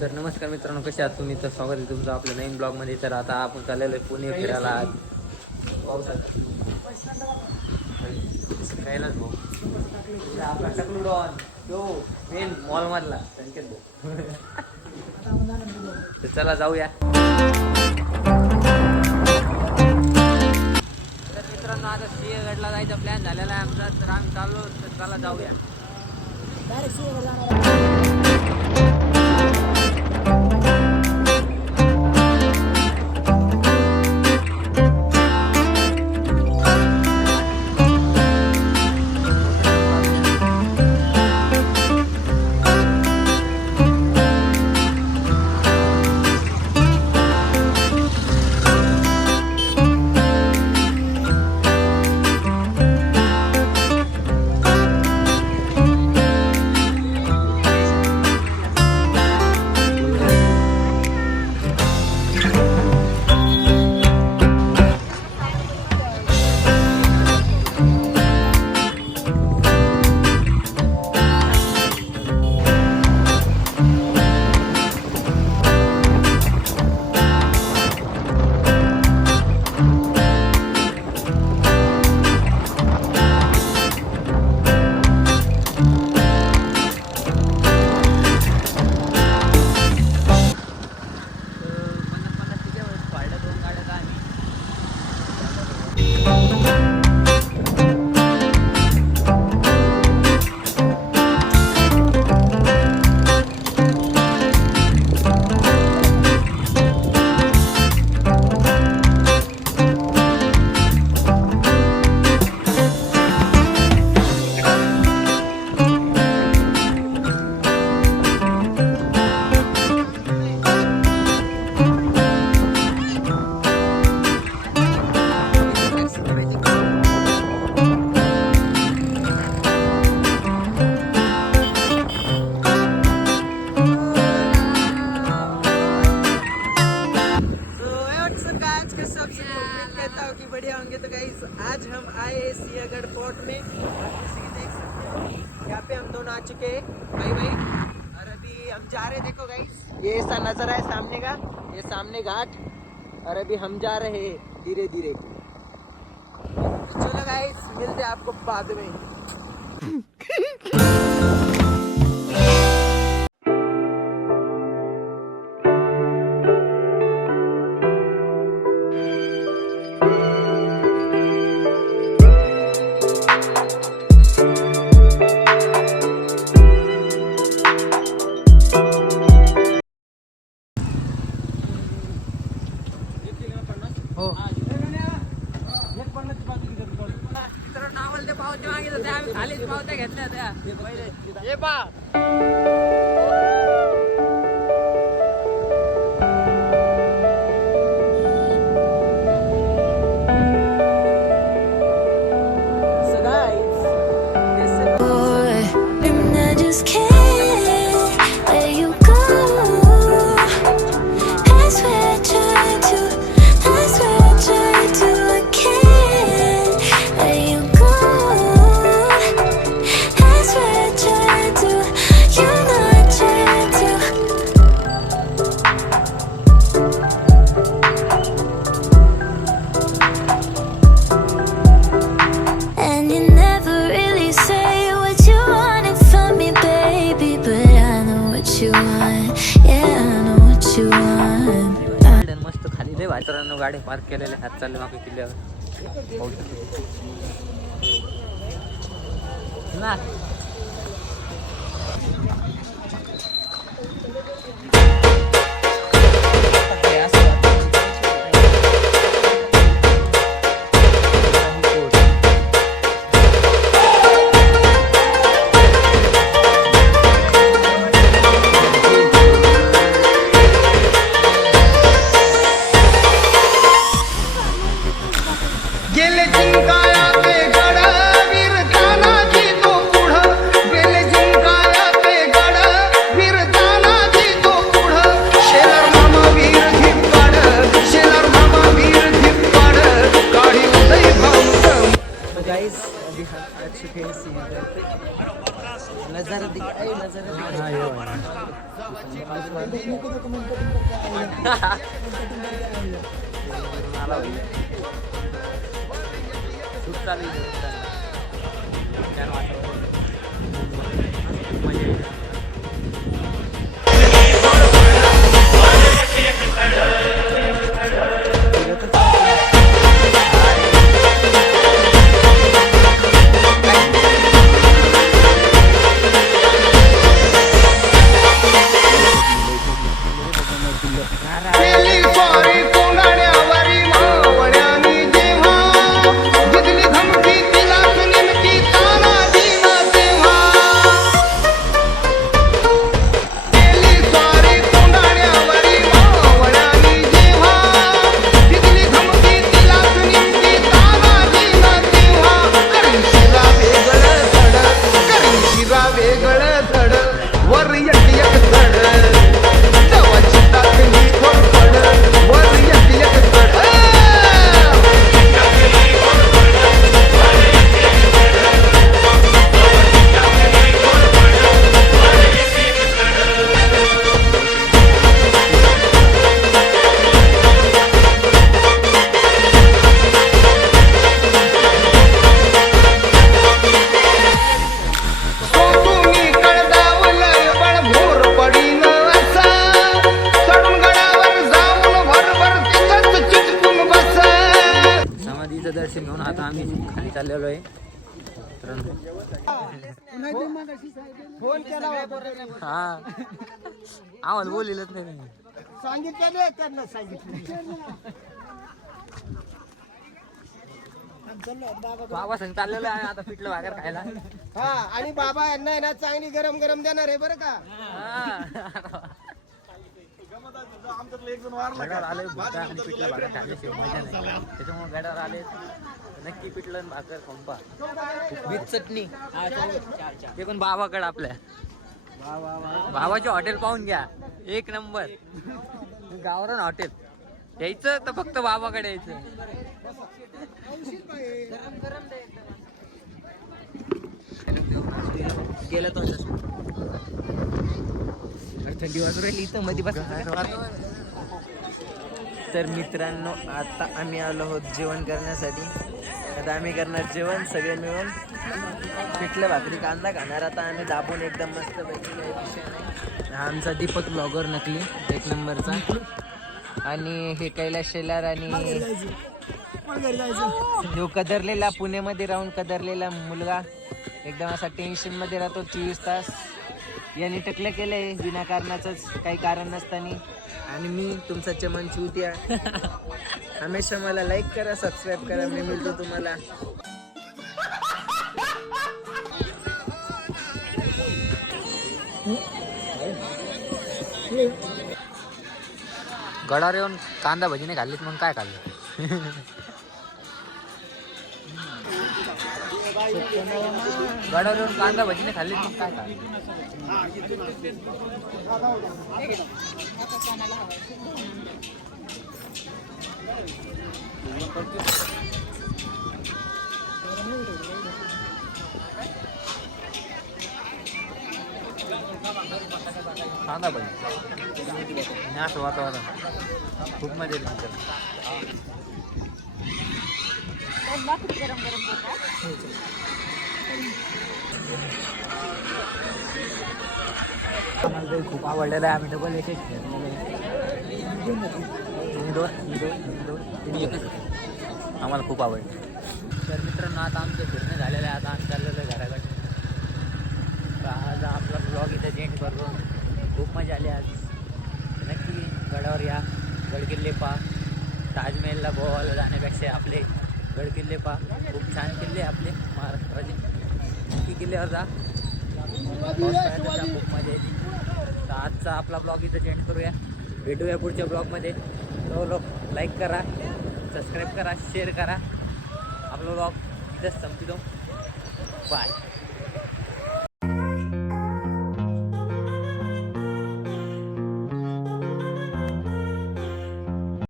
तर नमस्कार मित्रांनो, कसे आहात तुम्ही? तर स्वागत आहे तुमचं आपल्या नवीन ब्लॉगमध्ये. तर आता आपण चाललेलो आहे पुणे फिरायला. आज खायलाच भाऊ आपला टकलू डॉन तो मेन मॉलमधला संकेत भाऊ. तर चला जाऊया. तर मित्रांनो, आता सिंहगडला जायचा प्लॅन झालेला आहे आमचा. तर आम्ही चाललो, तर चला जाऊया. डायरेक्ट सिंहगड जाणार. कि बढ़िया होंगे। तो गाइस आज हम आए सिंहगढ़ फोर्ट में, जैसे कि देख सकते हो यहाँ पे हम दोनों आ चुके हैं भाई भाई। और अभी हम जा रहे हैं, देखो गाइस ये ऐसा नजर है सामने का, ये सामने घाट। और अभी हम जा रहे हैं धीरे धीरे। तो चलो गाइस मिलते हैं आपको बाद में। हो मित्रांनो, नावल ते पावते मागितलं ते आम्ही खालीच पावत्या घेतल्या त्या पहिले. हे पा मस्त खाली लय वाचरांनो गाडी पार्क केलेल्या हात चालले मागे किल्ल्यावर ना. गेले चिंकाया ते गड वीर तानाजी तो पुढं मला खूप चालू छान वाटतं म्हणजे दर्शन घेऊन आता आम्ही खाली चाललेलो आहे. हा आम्हाला बोललेलंच नाही बाबा संग चाललेलो आहे आता पिठलं भाकर खायला. हा आणि बाबा यांना आहे ना चांगली गरम गरम देणार आहे बरं का. गडावर आले आणि पिठलं भाकर खाल्ल्याशिवाय मजा नाही. त्याच्यामुळे गडावर आले नक्की पिठलं आणि भाकर खाऊन पहा विथ चटणी. ते पण बाबाकडे आपल्या बाबाचे हॉटेल पाहून घ्या एक नंबर गावरान हॉटेल. यायचं तर फक्त बाबाकडे यायचं. गेलं तो थंडी वाजू राहिली इथं मध्ये बस. तर मित्रांनो आता आम्ही आलो आहोत जेवण करण्यासाठी. आता आम्ही करणार जेवण सगळे मिळून पिठलं भाकरी कांदा खाणार. आता आम्ही दाबून एकदम मस्त पैकी काही विषय नाही. हा आमचा दीपक ब्लॉगर नकली एक नंबरचा. आणि हे कैलाश शेलार आणि जो कदरलेला पुण्यामध्ये राहून कदरलेला मुलगा एकदम असा टेन्शनमध्ये राहतो 24 तास. यांनी टकलं केलंय विनाकारणाचंच काही कारण नसताना. आणि मी तुमचा चमन चुतिया. हमेशा मला लाईक करा सबस्क्राईब करा. मी मिळतो तुम्हाला गडावर येऊन कांदा भजी नाही खाल्लीत मग काय खाल्लं. गडावर येऊन कांदा भजी नाही खाल्लीत मग काय खाल्लं. कांदा भजी असं वातावरण खूप मजा येते. आम्हाला ते खूप आवडलेलं आहे. आम्ही डबल एक आम्हाला खूप आवडलं. तर मित्रांनो आता आमचं फिरणं झालेलं आहे. आता आम्ही चाललेलो आहे घराकडे. आज आपला ब्लॉग इथं एंड करतो. खूप मजा आली आज. नक्की गडावर या गडकिल्ले पहा. ताजमहलला गोवाला जाण्यापेक्षा आपले गडकिल्ले पहा. खूप छान किल्ले आपले महाराष्ट्राचे. नक्की किल्ल्यावर जा. खूप मजा येते. तर आजचा आपला ब्लॉग इथं एंड करूया. भेटूया पुढच्या ब्लॉगमध्ये. तो लोक लाईक करा सबस्क्राईब करा शेअर करा. आपला ब्लॉग इथंच संपतो. बाय.